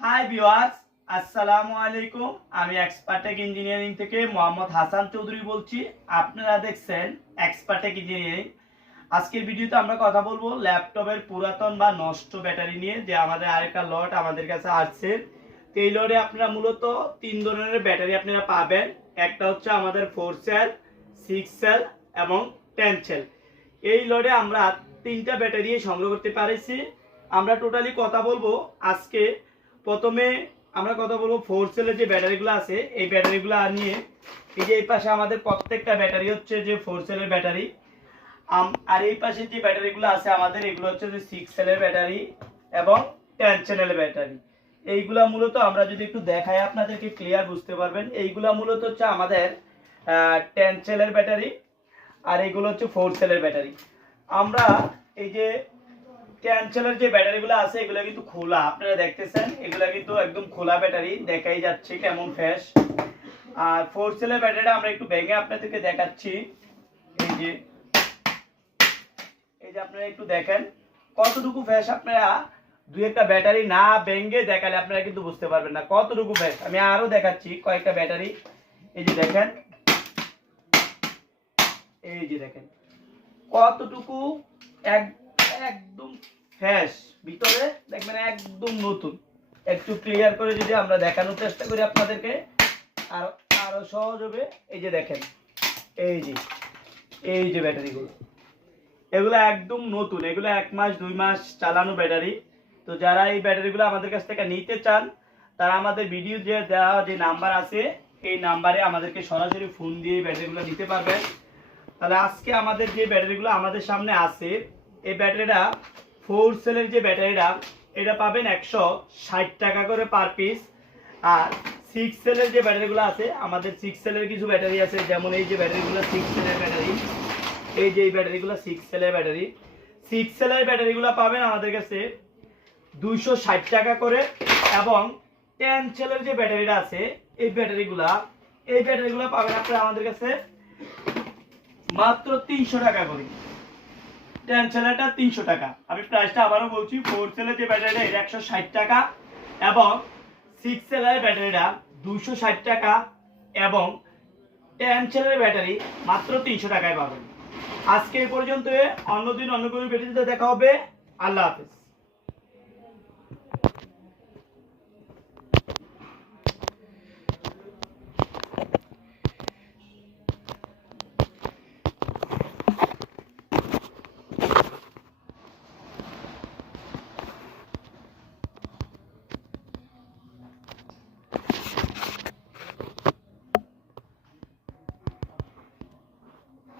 Hi viewers আসসালামু আলাইকুম আমি এক্সপার্টেক ইঞ্জিনিয়ারিং থেকে মোহাম্মদ হাসান চৌধুরী বলছি। আপনারা দেখছেন এক্সপার্টেক ইঞ্জিনিয়ারিং আজকের ভিডিওতে আমরা কথা বলব ল্যাপটপের পুরাতন বা নষ্ট ব্যাটারি নিয়ে, যে আমাদের আরেকটা লট আমাদের কাছে আসছে। এই লটে আপনারা মূলত তিন ধরনের ব্যাটারি আপনারা পাবেন। একটা হচ্ছে আমাদের ফোর সেল সিক্স সেল এবং টেন সেল এই লটে আমরা তিনটা ব্যাটারি সংগ্রহ করতে পারেছি। আমরা টোটালি কথা বলব আজকে প্রথমে আমরা কথা বলব ফোর সেলের যে ব্যাটারিগুলো আছে, এই ব্যাটারিগুলো নিয়ে এই যে এই পাশে আমাদের প্রত্যেকটা ব্যাটারি হচ্ছে যে ফোর সেলের ব্যাটারি আর এই পাশে যে ব্যাটারিগুলো আছে আমাদের, এগুলো হচ্ছে যে সিক্স সেলের ব্যাটারি এবং টেন সেলের ব্যাটারি এইগুলা মূলত আমরা যদি একটু দেখাই, আপনাদেরকে ক্লিয়ার বুঝতে পারবেন। এইগুলা মূলত হচ্ছে আমাদের টেন সেলের ব্যাটারি আর এইগুলো হচ্ছে ফোর সেলের ব্যাটারি আমরা এই যে ক্যান্সেলের যে ব্যাটারিগুলো আছে, এগুলো কিন্তু খোলা। আপনারা দেখতেছেন, এগুলো কিন্তু একদম খোলা ব্যাটারি, দেখাই যাচ্ছে কেমন ফ্রেশ আর ফোর সেলের ব্যাটারিটা আমরা একটু ভেঙে আপনাদেরকে দেখাচ্ছি। এই যে এই যে আপনারা একটু দেখেন, কতটুকু ফ্রেশ আপনারা দুই একটা ব্যাটারি না ভেঙে দেখালে আপনারা কিন্তু বুঝতে পারবেন না কতটুকু ফ্রেশ আমি আরও দেখাচ্ছি কয়েকটা ব্যাটারি। এই যে দেখেন, এই যে দেখেন, কতটুকু এক একদম ফ্রেশ। ভিতরে দেখবেন একদম নতুন। একটু ক্লিয়ার করে যদি আমরা দেখানোর চেষ্টা করি আপনাদেরকে, আর আরও সহজ হবে। এই যে দেখেন, এই যে এই যে ব্যাটারিগুলো। এগুলো একদম নতুন। এগুলো এক মাস, দুই মাস চালানো ব্যাটারি। তো যারা এই ব্যাটারিগুলো আমাদের কাছ থেকে নিতে চান, তারা আমাদের ভিডিও যে দেওয়া যে নাম্বার আছে, এই নাম্বারে আমাদেরকে সরাসরি ফোন দিয়ে ব্যাটারিগুলো নিতে পারবেন। তাহলে আজকে আমাদের যে ব্যাটারিগুলো আমাদের সামনে আছে এই ব্যাটারিটা ফোর সেলের যে ব্যাটারিটা, এটা পাবেন একশো ষাট টাকা করে পার পিস আর সিক্স সেলের যে ব্যাটারিগুলো আছে, আমাদের সিক্স সেলের কিছু ব্যাটারি আছে, যেমন এই যে ব্যাটারিগুলো সিক্স সেলের ব্যাটারি, এই যে এই ব্যাটারিগুলো সিক্স সেলের ব্যাটারি। সিক্স সেলের ব্যাটারিগুলো পাবেন আমাদের কাছে দুইশো ষাট টাকা করে এবং টেন সেলের যে ব্যাটারিটা আছে, এই ব্যাটারিগুলা, এই ব্যাটারিগুলো পাবেন আপনারা আমাদের কাছে মাত্র তিনশো টাকা করে। টেন সেলারটা তিনশো টাকা। আমি প্রাইসটা আবারও বলছি ফোর সেলের যে ব্যাটারিটা এটা একশো ষাট টাকা এবং সিক্স সেলারের ব্যাটারিটা দুশো ষাট টাকা এবং টেন সেলের ব্যাটারি মাত্র তিনশো টাকায় পাবেন। আজকে এ পর্যন্ত অন্যদিন অন্য কোনো ব্যাটারিতে দেখা হবে। আল্লাহ হাফেজ।